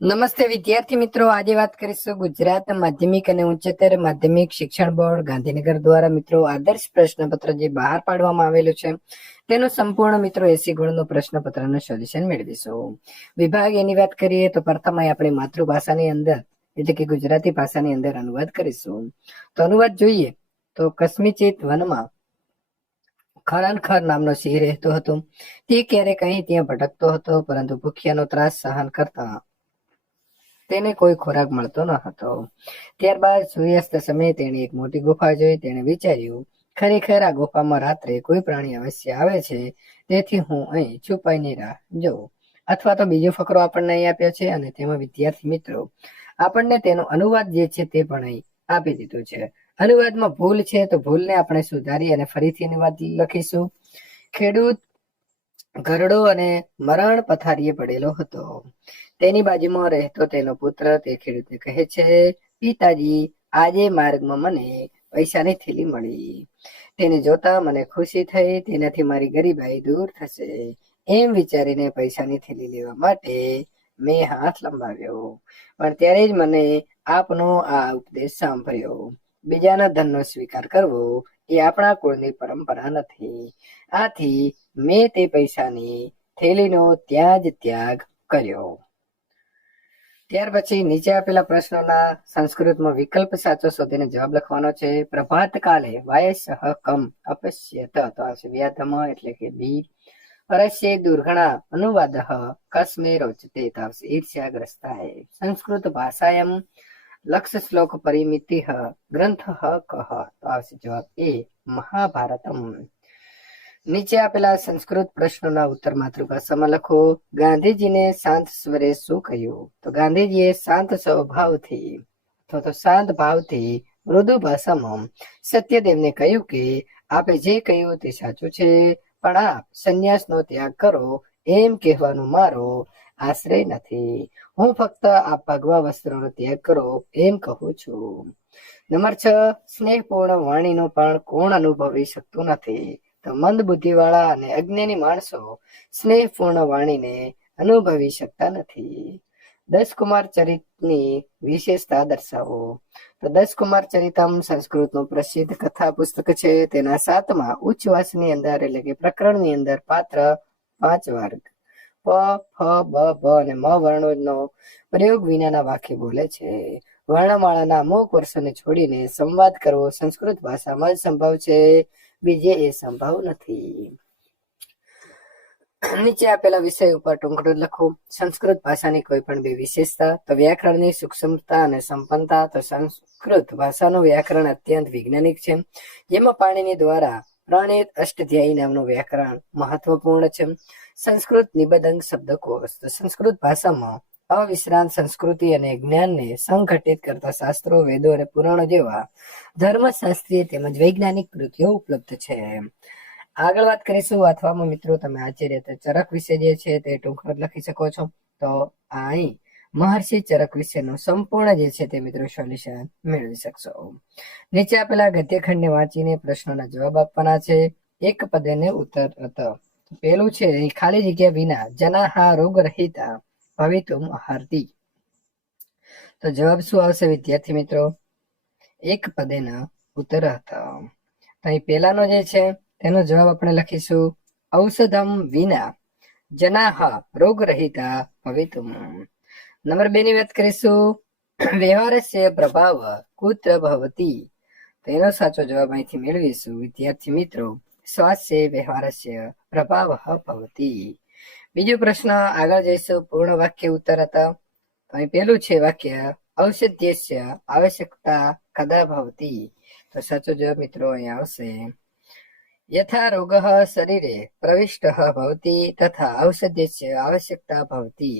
નમસ્તે વિદ્યાર્થી મિત્રો, આજે વાત કરીશું ગુજરાત માધ્યમિક અને ઉચ્ચતર માધ્યમિક શિક્ષણ બોર્ડ ગાંધીનગર દ્વારા મિત્રો આદર્શ પ્રશ્નપત્ર જે બહાર પાડવામાં આવેલું છે તેનું સંપૂર્ણ મિત્રો 80 ગુણનું પ્રશ્નપત્રનું સોલ્યુશન મેળવીશું. વિભાગ એની વાત કરીએ તો પ્રથમ આપણી માતૃભાષાની અંદર એટલે કે ગુજરાતી ભાષાની અંદર અનુવાદ કરીશું. તો અનુવાદ જોઈએ તો કસ્મિચિત વનમાં ખરનખર નામનો સિંહ રહેતો હતો. તે ક્યારેક અહીં ત્યાં ભટકતો હતો, પરંતુ ભૂખ્યાનો ત્રાસ સહન કરતા તેને કોઈ ખોરાક મળતો ન હતો. ત્યારબાદ સૂર્યાસ્ત સમયે તેણે એક મોટી ગુફા જોઈ. તેણે વિચાર્યું, ખરેખર આ ગુફામાં રાત્રે કોઈ પ્રાણી અવશ્ય આવે છે, તેથી હું અહીં છુપાઈને રાહ જોઉં. અથવા તો બીજો ફકરો આપણને અહીં આપ્યો છે અને તેમાં વિદ્યાર્થી મિત્રો આપણને તેનો અનુવાદ જે છે તે પણ અહીં આપી દીધું છે. અનુવાદમાં ભૂલ છે તો ભૂલને આપણે સુધારી અને ફરીથી અનુવાદ લખીશું. ખેડૂત ઘરડો અને મરણ પથારીએ પડેલો હતો. તેની બાજુમાં રહેતો તેનો પુત્ર તે ખેડૂતને કહે છે, પિતાજી, આજે માર્ગમાં મને પૈસાની થેલી મળી. તેને જોતા મને ખુશી થઈ. તેનાથી મારી ગરીબાઈ દૂર થશે. એમ વિચારીને પૈસાની થેલી લેવા માટે મેં હાથ લંબાવ્યો, પણ ત્યારે જ મને આપનો આ ઉપદેશ સાંભળ્યો. બીજાના ધનનો સ્વીકાર કરવો એ આપણા કુળની પરંપરા નથી. આથી મેં તે પૈસાની થેલીનો ત્યાં જ ત્યાગ કર્યો. ત્યાર પછી નીચે આપેલા પ્રશ્નોના સંસ્કૃતમાં વિકલ્પ સાચો શોધીને જવાબ લખવાનો છે. પ્રભાત કાલે વાયસઃ કમ અપશ્યત, તો આવશે વ્યાધમ એટલે કે બી. પરસ્ય દુર્ગણા અનુવાદઃ કસ્મે રોચતે, તો આવશે ઈર્ષ્યાગ્રસ્તાય. સંસ્કૃત ભાષાયમ લક્ષ્ય શ્લોક પરિમિતિઃ ગ્રંથઃ કઃ, તો આવશે જવાબ એ મહાભારતમ. નીચે આપેલા સંસ્કૃત પ્રશ્નોના ઉત્તર માતૃભાષામાં લખો. ગાંધીજીને શાંત સ્વરે શું કહ્યું? તો ગાંધીજીએ શાંત સ્વભાવથી અથવા તો શાંત ભાવથી મૃદુ ભાષામાં સત્યદેવને કહ્યું કે આપે જે કહ્યું તે સાચું છે, પણ આપ સંન્યાસનો ત્યાગ કરો એમ કહેવાનો મારો આશ્રય નથી. હું ફક્ત આપ ભગવા વસ્ત્રોનો ત્યાગ કરો એમ કહું છું. નંબર 6, સ્નેહપૂર્ણ વાણીનો પણ કોણ અનુભવી શકતું નથી? તો મંદ બુદ્ધિવાળા અને અજ્ઞાની માણસો સ્નેહપૂર્ણ વાણીને અનુભવી શકતા નથી. 10 કુમાર ચરિતની વિશેષતા દર્શાવો. તો 10 કુમાર ચરિતમ સંસ્કૃતનું પ્રસિદ્ધ કથા પુસ્તક છે. તેના 7મા ઉચ્ચવાસની અંદર એટલે કે પ્રકરણની અંદર પાત્ર 5 વર્ગ પ, ફ, બ, ભ અને મ વર્ણોનો પ્રયોગ વિનાના વાક્ય બોલે છે. વર્ણમાળાના અમુક વર્ષોને છોડીને સંવાદ કરવો સંસ્કૃત ભાષામાં જ સંભવ છે, બીજે એ સંભવ નથી. નીચે આપેલા વિષય ઉપર ટૂંકડું લખો. સંસ્કૃત ભાષાની કોઈ પણ બે વિશેષતા. તો વ્યાકરણની સૂક્ષ્મતા અને સંપન્નતા. તો સંસ્કૃત ભાષાનું વ્યાકરણ અત્યંત વૈજ્ઞાનિક છે, જેમાં પાણીની દ્વારા પ્રણિત અષ્ટધ્યાયી નામનું વ્યાકરણ મહત્વપૂર્ણ છે. સંસ્કૃત નિબંધ શબ્દકોશ. તો સંસ્કૃત ભાષામાં અવિશ્રાંત સંસ્કૃતિ અને જ્ઞાનને સંગઠિત કરતા શાસ્ત્રો, વેદો અને પુરાણો જેવા ધર્મશાસ્ત્રીય તેમજ વૈજ્ઞાનિક કૃતિઓ ઉપલબ્ધ છે. આગળ વાત કરીશું અથવામાં મિત્રો તમે આચાર્ય ચરક વિશે જે છે તે ટૂંકમાં લખી શકો છો. તો અહીં મહર્ષિ ચરક વિશેનું સંપૂર્ણ જે છે તે મિત્રો સોલ્યુશન મેળવી શકશો. નીચે આપેલા ગદ્યખંડને વાંચીને પ્રશ્નોના જવાબ આપવાના છે. એક પદેને ઉત્તર હતો. પેલું છે ખાલી જગ્યા વિના જનાહા રોગ રહિતા ભવિતુમ અર્હતિ. તો જવાબ શું આવશે વિદ્યાર્થી મિત્રો? એક પદેના ઉત્તર હતા. તો અહીં પહેલાનો જે છે તેનો જવાબ આપણે લખીશું ઔષધમ વિના જનાહ રોગ રહિતા ભવિતુમ. નંબર 2 ની વાત કરીશું વ્યવહારસ્ય પ્રભાવ કુત્ર ભવતી. તો એનો સાચો જવાબ અહીંથી મેળવીશું વિદ્યાર્થી મિત્રો સ્વાસ્ય વ્યવહારસ્ય પ્રભાવ ભવતી. બીજો પ્રશ્ન આગળ જઈશું. પૂર્ણ વાક્ય ઉત્તર હતા. તો અહીં પહેલું છે વાક્ય ઔષધ્યસ્ય આવશ્યકતા કદા ભવતી. તો સાચો જવાબ મિત્રો અહીં આવશે યથા રોગઃ શરીરે પ્રવિષ્ટઃ ભવતિ તથા ઔષધ્યસ્ય આવશ્યકતા ભવતિ.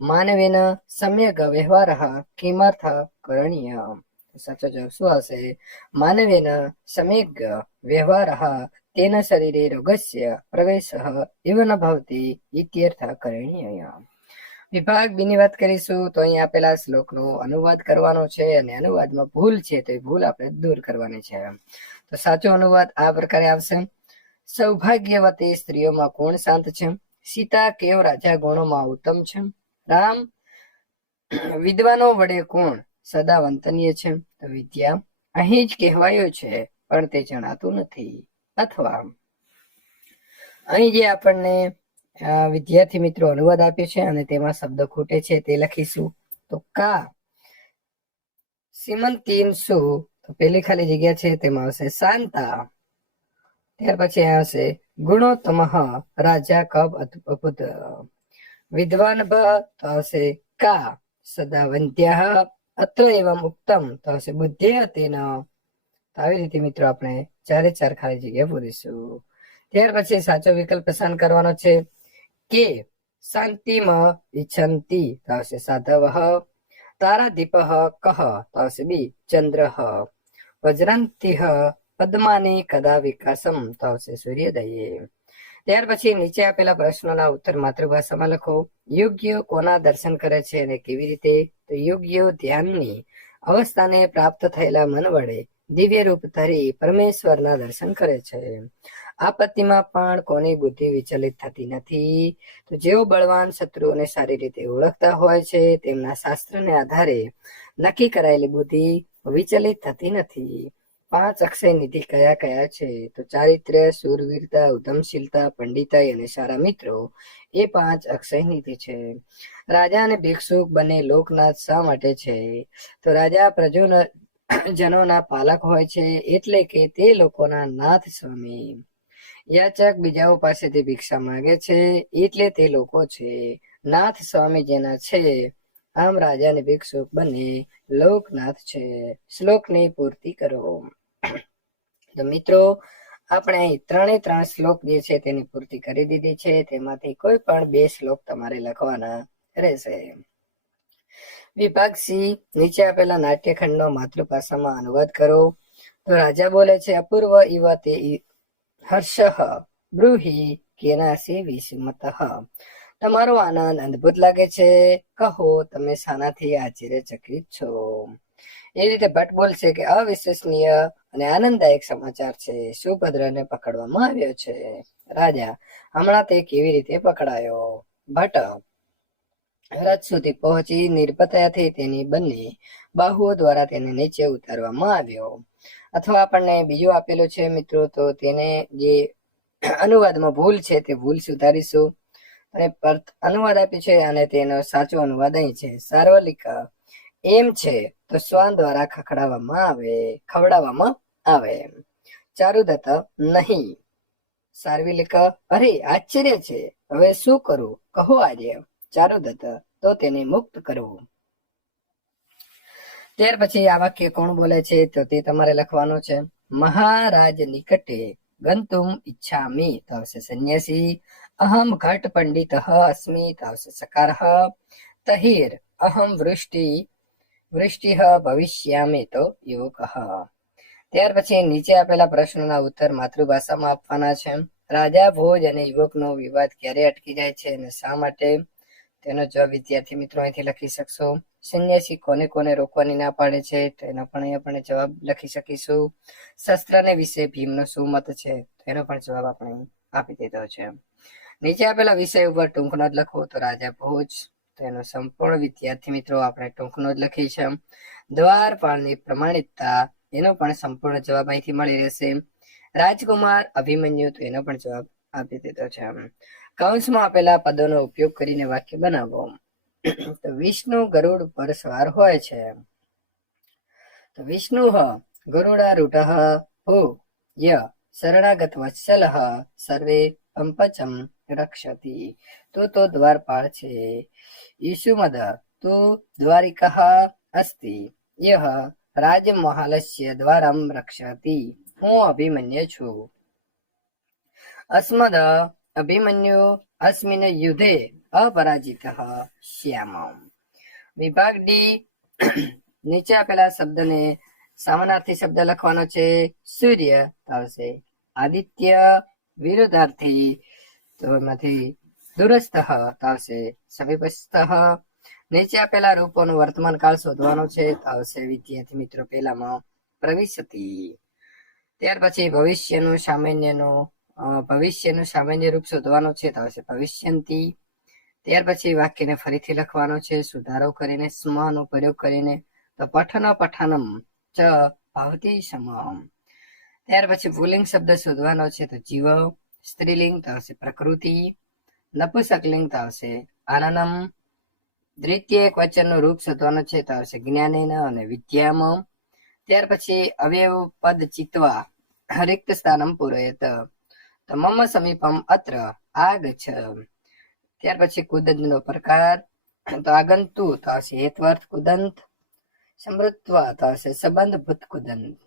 માનવેન સમ્યક વ્યવહારઃ કિમર્થ કरणीय. સાચો જવાબ શું આવશે? માનવેન સમ્યક વ્યવહારઃ તેન શરીરે રોગસ્ય પ્રવેશઃ એવ ન ભવતિ ઇત્યર્થ કरणीय. વિભાગ બી ની વાત કરીશું. તો અહીં આપેલા શ્લોકનો અનુવાદ કરવાનો છે અને અનુવાદમાં ભૂલ છે તો એ ભૂલ આપણે દૂર કરવાની છે. તો સાચો અનુવાદ આ પ્રકારે આવશે. સૌભાગ્યવતી સ્ત્રીઓમાં કોણ શાંત છે? સીતા કેવ રાજા ગુણોમાં ઉત્તમ છે? રામ વિદ્વાનો વડે કોણ સદા વંતનીય છે? તો વિદ્યા અહીં જ કહેવાયું છે પણ તે જણાતું નથી. અથવા અહીં જે આપણને વિદ્યાર્થી મિત્રો અનુવાદ આપ્યો છે અને તેમાં શબ્દ ખૂટે છે તે લખીશું. તો કા સીમંતીન શું, તો પેલી ખાલી જગ્યા છે તેમાં આવશે શાંતા. ત્યાર પછી આવશે ગુણોત્તમ રાજા કબ અભુત. વિદ્વાન ભ તો આવશે કા સદા વંત્યા અત્ર એવમ ઉત્તમ તો આવશે બુદ્ધેય તેન. આવી રીતે મિત્રો આપણે 4 ખાલી જગ્યા પૂરીશું. ત્યાર પછી સાચો વિકલ્પ પસંદ કરવાનો છે. કે શાંતિમ ઈચ્છંતી તો આવશે સાધવ. તારાદીપ કહ તો આવશે બી ચંદ્ર. વજ્રાંતિ પદ્માની કદા વિકાસમ તો આવશે સૂર્યોદયે. ત્યાર પછી નીચે આપેલા પ્રશ્નોના ઉત્તર માતૃભાષામાં લખો. યોગ્ય કોના દર્શન કરે છે અને કેવી રીતે? તો યોગ્ય ધ્યાનની અવસ્થાને પ્રાપ્ત થયેલા મન વડે દિવ્ય રૂપ ધરી પરમેશ્વરના દર્શન કરે છે. આપત્તિમાં પણ કોની બુદ્ધિ વિચલિત થતી નથી. તો જેઓ બળવાન શત્રુઓને સારી રીતે ઓળખતા હોય છે તેમના શાસ્ત્રને આધારે નક્કી કરાયેલી બુદ્ધિ વિચલિત થતી નથી. 5 અક્ષય નિધિ કયા કયા છે? તો ચારિત્ર્ય, શૂરવીરતા, ઉદ્યમશીલતા, પંડિતાઈ અને સારા મિત્રો એ 5 અક્ષય નિધિ છે. રાજા અને ભિક્ષુક બંને લોકનાથ શા માટે છે? તો રાજા પ્રજાજનોના પાલક હોય છે એટલે કે તે લોકોના નાથ સ્વામી. યાચક બીજાઓ પાસેથી ભિક્ષા માંગે છે એટલે તે લોકો છે. નાથ સ્વામી જેના છે આમ રાજા અને ભિક્ષુક બંને લોકનાથ છે. શ્લોકની પૂર્તિ કરો. તો મિત્રો આપણે અહીં 3 શ્લોક જે છે તેની પૂર્તિ કરી દીધી છે. તેમાંથી કોઈ પણ 2 શ્લોક તમારે લખવાના રહેશે. વિભાગ સી, નીચે આપેલા નાટ્યખંડનો માતૃભાષામાં અનુવાદ કરો. તો રાજા બોલે છે અપૂર્વ ઇવ તે હર્ષ બ્રૂહી કેનાસી વિસ્મતઃ. તમારો આનંદ અદ્ભુત લાગે છે, કહો તમે શાનાથી આશ્ચર્યચકિત છો? એ રીતે ભટ્ટ બોલશે કે અવિશ્વસનીય અને આનંદદાયક સમાચાર છે. સુભદ્રાને પકડવામાં આવ્યો છે. રાજા હમણાં તે કેવી રીતે પકડાયો? ભટ્ટ રથ સુધી પહોંચી નિર્ભયતાથી તેની બંને બાહુઓ દ્વારા તેને નીચે ઉતારવામાં આવ્યો. અથવા આપણને બીજું આપેલું છે મિત્રો, તો તેને જે અનુવાદમાં ભૂલ છે તે ભૂલ સુધારીશું. અને અનુવાદ આપ્યું છે અને તેનો સાચો અનુવાદ અહીં છે. સાર્વલિક એમ છે તો શ્વાન દ્વારા ખવડાવવામાં આવે. ચારુદત્ત નહીં. સાર્વલિક અરે આશ્ચર્ય છે, હવે શું કરું કહો આજે? ચારુદત્ત તો તેને મુક્ત કરવું. ત્યાર પછી આ વાક્ય કોણ બોલે છે તો તે તમારે લખવાનું છે. મહારાજ નિકટે ગંતુમ ઈચ્છામિ તો આવશે સંન્યાસી. અહમ ઘટ પંડિત અસ્મિ તો આવશે સકાર. તહિર અહમ વૃષ્ટિ ભવિષ્યામિ તો યોગ. ત્યાર પછી નીચે આપેલા પ્રશ્નોના ઉત્તર માતૃભાષામાં આપવાના છે. રાજા ભોજ અને યુવકનો વિવાદ ક્યારે અટકી જાય છે અને શા માટે? તેનો જવાબ વિદ્યાર્થી મિત્રો અહીંથી લખી શકશો. સંન્યાસી કોને કોને રોકવાની ના પાડે છે તેનો પણ અહીં આપણે જવાબ લખી શકીશું. શસ્ત્રને વિશે ભીમનો શું મત છે તેનો પણ જવાબ આપણે આપી દીધો છે. નીચે આપેલા વિષય ઉપર ટૂંક નોંધ લખો. તો રાજા ભોજ, તેનો સંપૂર્ણ વિદ્યાર્થી મિત્રો આપણે ટૂંક નોંધ લખી છે. દ્વારપાળની પ્રમાણિકતા, એનો પણ સંપૂર્ણ જવાબ અહીંથી મળી રહેશે. રાજકુમાર અભિમન્યુ, તો એનો પણ જવાબ આપી દીધો છે. કૌંસમાં આપેલા પદોનો ઉપયોગ કરીને વાક્ય બનાવો. તો વિષ્ણુ ગરુડ પર સવાર હોય છે. તો વિષ્ણુ ગરુડારૂઢ ભૂ ય શરણાગત વત્સલ સર્વે પંપચમ રક્ષતિ. તું તો દ્વારપાળ છે. ઈસુમદ તું દ્વારિક અસ્તિ. યહ રાજમહાલસ્ય દ્વારમ રક્ષતિ. હું અભિમન્યુ છું. અસ્મદ અભિમન્યુ અસ્મિન યુદ્ધે અપરાજિત શ્યામ. વિભાગ ડી, નીચે આપેલા શબ્દને સમાનાર્થી શબ્દ લખવાનો છે. સૂર્ય આવશે આદિત્ય. વિરુદ્ધાર્થી તો એમાંથી દુરસ્થ આવશે સમીપસ્થ. નીચે આપેલા રૂપોનું વર્તમાન કાળ શોધવાનો છે. આવશે વિદ્યાર્થી મિત્રો પહેલામાં પ્રવિશતિ. ત્યાર પછી ભવિષ્યનું સામાન્ય રૂપ શોધવાનું છે. તો આવશે ભવિષ્યંતી. ત્યાર પછી વાક્યને ફરીથી લખવાનો છે, સુધારો કરીને, સ્મનો પ્રયોગ કરીને. તો પઠન પઠનમ ચ ભવતી સમમ. ત્યાર પછી પુલ્લિંગ શબ્દ શોધવાનો છે, તો જીવ. સ્ત્રીલિંગ તો આવશે પ્રકૃતિ. નપુંસકલિંગ તો આવશે આનનમ. દ્વિતીય એક વચનનું રૂપ શોધવાનું છે, તો આવશે જ્ઞાનેન અને વિદ્યામ. ત્યાર પછી અવયવ પદ ચિત્વા રિક્ત સ્થાનમ પૂરયત. તો મમ સમીપમ અત્ર આગચ્છ. ત્યાર પછી કુદંતનો પ્રકાર, તો આગંતુ તો આવશે હેત્વર્થ કુદંત. સમૃત્વ તો આવશે સંબંધભૂત કુદંત.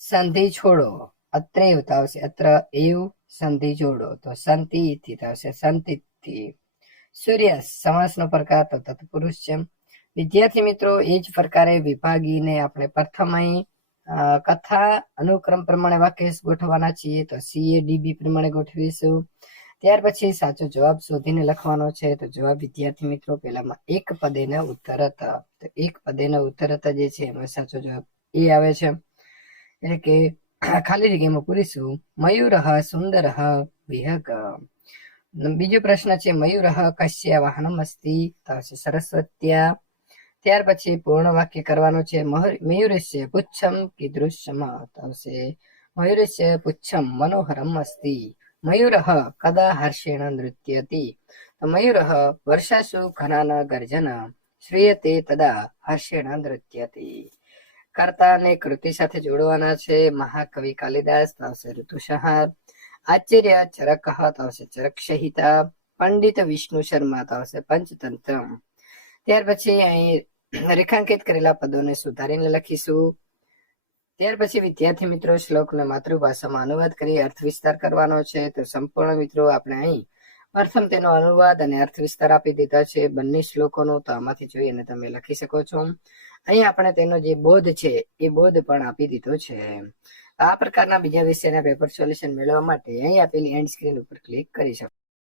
સંધિ છોડો અત્રેવ તો આવશે અત્ર એવ. સંધિ જોડો તો સંતિ થી તો આવશે સંતિથી. સૂર્ય સમાસનો પ્રકાર તો તત્પુરુષ છે. વિદ્યાર્થી મિત્રો, એ જ પ્રકારે વિભાગીને આપણે પ્રથમ અહીં કથા અનુક્રમ પ્રમાણે વાક્ય ગોઠવવાના છીએ, તો CADB પ્રમાણે ગોઠવીશું. ત્યાર પછી સાચો જવાબ શોધીને લખવાનો છે. તો જવાબ વિદ્યાર્થી મિત્રો પહેલામાં એક પદેન ઉત્તરત. તો એક પદેન ઉત્તરત જે છે એમાં સાચો જવાબ એ આવે છે. એટલે કે ખાલી જગ્યામાં પૂરીશું મયુરઃ સુંદરઃ વિહગ. બીજો પ્રશ્ન છે, મયુરઃ કસ્ય વાહનમ અસ્તિ. તો આવશે સરસ્વત્યા. ત્યાર પછી પૂર્ણ વાક્ય કરવાનું છે, મયુરસ્ય પુચ્છમ કીદૃશમ. તો આવશે મયુરસ્ય પુચ્છમ મનોહરમ અસ્તિ. મયુરઃ કદા હર્ષેણ નૃત્યતિ. તો મયુરઃ વર્ષાસુ ઘનાન ગર્જન શ્રીયતે તદા હર્ષેણ નૃત્યતિ. કર્તા ને કૃતિ સાથે જોડવાના છે. મહાકવિ કાલિદાસ તો આવશે ઋતુસંહાર. આચાર્ય ચરક તો આવશે ચરક સંહિતા. પંડિત વિષ્ણુ શર્મા તો આવશે પંચતંત્ર. ત્યાર પછી અહીં રેખાંકિત કરેલા પદોને સુધારીને લખીશું. ત્યાર પછી વિદ્યાર્થી મિત્રો શ્લોકને માતૃભાષામાં અનુવાદ કરી અર્થ વિસ્તાર કરવાનો છે. તો સંપૂર્ણ મિત્રો આપણે અહીં પ્રથમ તેનો અનુવાદ અને અર્થ વિસ્તાર આપી દીધા છે બંને શ્લોકોનો. તો આમાંથી જોઈ અને તમે લખી શકો છો. અહીં આપણે તેનો જે બોધ છે એ બોધ પણ આપી દીધો છે. આ પ્રકારના બીજા વિષયના પેપર સોલ્યુશન મેળવવા માટે અહીં આપેલી એન્ડ સ્ક્રીન ઉપર ક્લિક કરી શકો.